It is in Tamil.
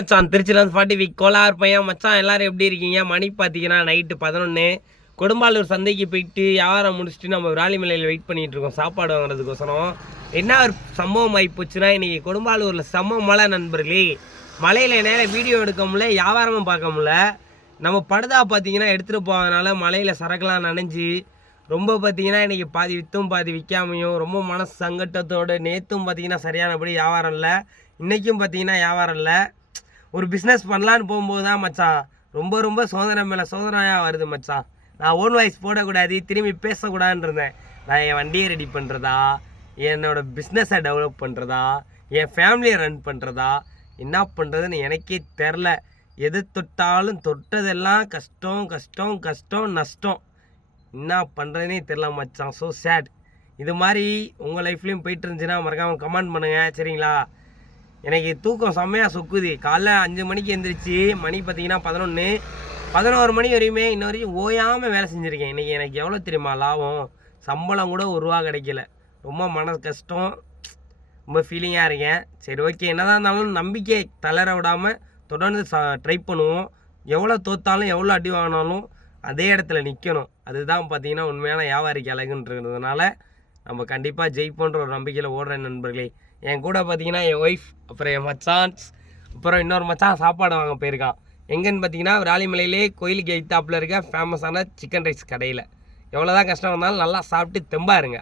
மச்சான் திருச்சியில் 40 வீக் கோலார் பையன் மச்சான் எல்லாரும் எப்படி இருக்கீங்க? மணி பார்த்தீங்கன்னா நைட்டு 11. கொடும்பாலூர் சந்தைக்கு போயிட்டு வியாபாரம் முடிச்சுட்டு நம்ம விராலிமலையில் வெயிட் பண்ணிட்டு இருக்கோம் சாப்பாடு வாங்குறதுக்கோசரம். என்ன ஒரு சம்பவம் ஆகி போச்சுன்னா, இன்னைக்கு கொடும்பாலூரில் செம்ம மழை நண்பர்களே. மலையில் நேரம் வீடியோ எடுக்க முடியல, வியாபாரமும் பார்க்க முடியல. நம்ம படுதா பார்த்தீங்கன்னா எடுத்துகிட்டு போவதனால மலையில் சரக்குலாம் நனைஞ்சு ரொம்ப பார்த்தீங்கன்னா இன்றைக்கி பாதி விற்றும் பாதி விற்காமையும் ரொம்ப மனசு சங்கட்டத்தோடு நேற்றும் பார்த்தீங்கன்னா சரியானபடி வியாபாரம் இல்லை, இன்றைக்கும் பார்த்தீங்கன்னா வியாபாரம் இல்லை. ஒரு பிஸ்னஸ் பண்ணலான்னு போகும்போது தான் மச்சான் ரொம்ப சோதனை மேலே சோதனையாக வருது மச்சான். நான் ஓன் வாய்ஸ் போடக்கூடாது, திரும்பி பேசக்கூடாதுன்னு இருந்தேன். நான் என் வண்டியை ரெடி பண்ணுறதா, என்னோடய பிஸ்னஸை டெவலப் பண்ணுறதா, என் ஃபேமிலியை ரன் பண்ணுறதா, என்ன பண்ணுறதுன்னு எனக்கே தெரில. எது தொட்டாலும் தொட்டதெல்லாம் கஷ்டம் கஷ்டம் கஷ்டம் நஷ்டம். என்ன பண்ணுறதுனே தெரில மச்சான். So sad. இது மாதிரி உங்கள் லைஃப்லேயும் போயிட்டு இருந்துச்சுன்னா மறக்காமல் கமெண்ட் பண்ணுங்கள் சரிங்களா? எனக்கு தூக்கம் செம்மையாக சொக்குது. காலைல 5 மணிக்கு எழுந்திரிச்சு மணி பார்த்தீங்கன்னா 11 மணி வரையுமே இன்ன வரைக்கும் ஓயாமல் வேலை செஞ்சுருக்கேன். இன்றைக்கி எனக்கு எவ்வளோ தெரியுமா லாபம்? சம்பளம் கூட ₹1 கிடைக்கல. ரொம்ப மன கஷ்டம், ரொம்ப ஃபீலிங்காக இருக்கேன். சரி ஓகே, என்னதான் இருந்தாலும் நம்பிக்கை தளர விடாமல் தொடர்ந்து ட்ரை பண்ணுவோம். எவ்வளோ தோத்தாலும் எவ்வளோ அடி வாங்கினாலும் அதே இடத்துல நிற்கணும். அதுதான் பார்த்தீங்கன்னா உண்மையான வியாபாரிக்கு அழகுன்றதுனால நம்ம கண்டிப்பாக ஜெயிப்போன்ற ஒரு நம்பிக்கையில் ஓடுறேன் நண்பர்களே. என் கூட பார்த்தீங்கன்னா என் ஒய்ஃப், அப்புறம் என் மச்சான்ஸ், அப்புறம் இன்னொரு மச்சான் சாப்பாடு வாங்க போயிருக்கான். எங்கன்னு பார்த்தீங்கன்னா விராலிமலையிலே கோயிலுக்கு எய்த்தாப்பில் இருக்க ஃபேமஸான சிக்கன் ரைஸ் கடையில். எவ்வளோ தான் கஷ்டம் வந்தாலும் நல்லா சாப்பிட்டு தெம்பா இருங்க.